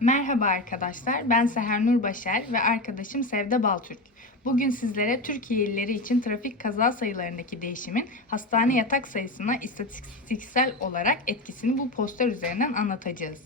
Merhaba arkadaşlar, ben Seher Nur Başer ve arkadaşım Sevde Baltürk. Bugün sizlere Türkiye illeri için trafik kaza sayılarındaki değişimin hastane yatak sayısına istatistiksel olarak etkisini bu poster üzerinden anlatacağız.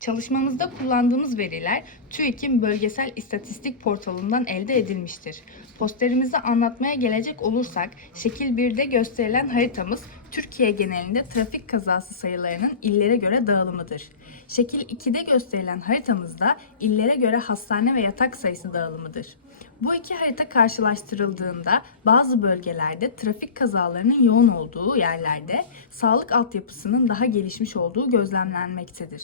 Çalışmamızda kullandığımız veriler TÜİK'in bölgesel istatistik portalından elde edilmiştir. Posterimizi anlatmaya gelecek olursak, şekil 1'de gösterilen haritamız Türkiye genelinde trafik kazası sayılarının illere göre dağılımıdır. Şekil 2'de gösterilen haritamızda illere göre hastane ve yatak sayısı dağılımıdır. Bu iki harita karşılaştırıldığında bazı bölgelerde trafik kazalarının yoğun olduğu yerlerde sağlık altyapısının daha gelişmiş olduğu gözlemlenmektedir.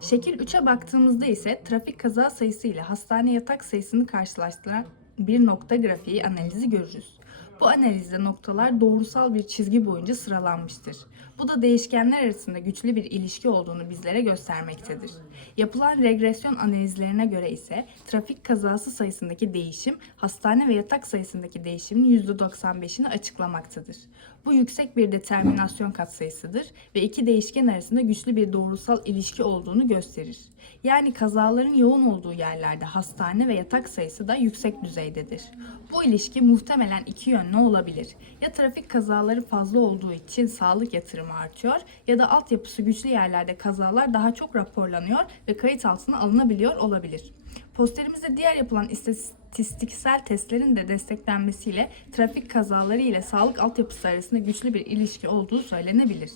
Şekil 3'e baktığımızda ise trafik kaza sayısı ile hastane yatak sayısını karşılaştıran bir nokta grafiği analizi görürüz. Bu analizde noktalar doğrusal bir çizgi boyunca sıralanmıştır. Bu da değişkenler arasında güçlü bir ilişki olduğunu bizlere göstermektedir. Yapılan regresyon analizlerine göre ise trafik kazası sayısındaki değişim hastane ve yatak sayısındaki değişimin %95'ini açıklamaktadır. Bu yüksek bir determinasyon katsayısıdır ve iki değişken arasında güçlü bir doğrusal ilişki olduğunu gösterir. Yani kazaların yoğun olduğu yerlerde hastane ve yatak sayısı da yüksek düzeydedir. Bu ilişki muhtemelen iki yönlü olabilir. Ya trafik kazaları fazla olduğu için sağlık yatırımı artıyor ya da altyapısı güçlü yerlerde kazalar daha çok raporlanıyor ve kayıt altına alınabiliyor olabilir. Posterimizde diğer yapılan istatistiksel testlerin de desteklenmesiyle trafik kazaları ile sağlık altyapısı arasında güçlü bir ilişki olduğu söylenebilir.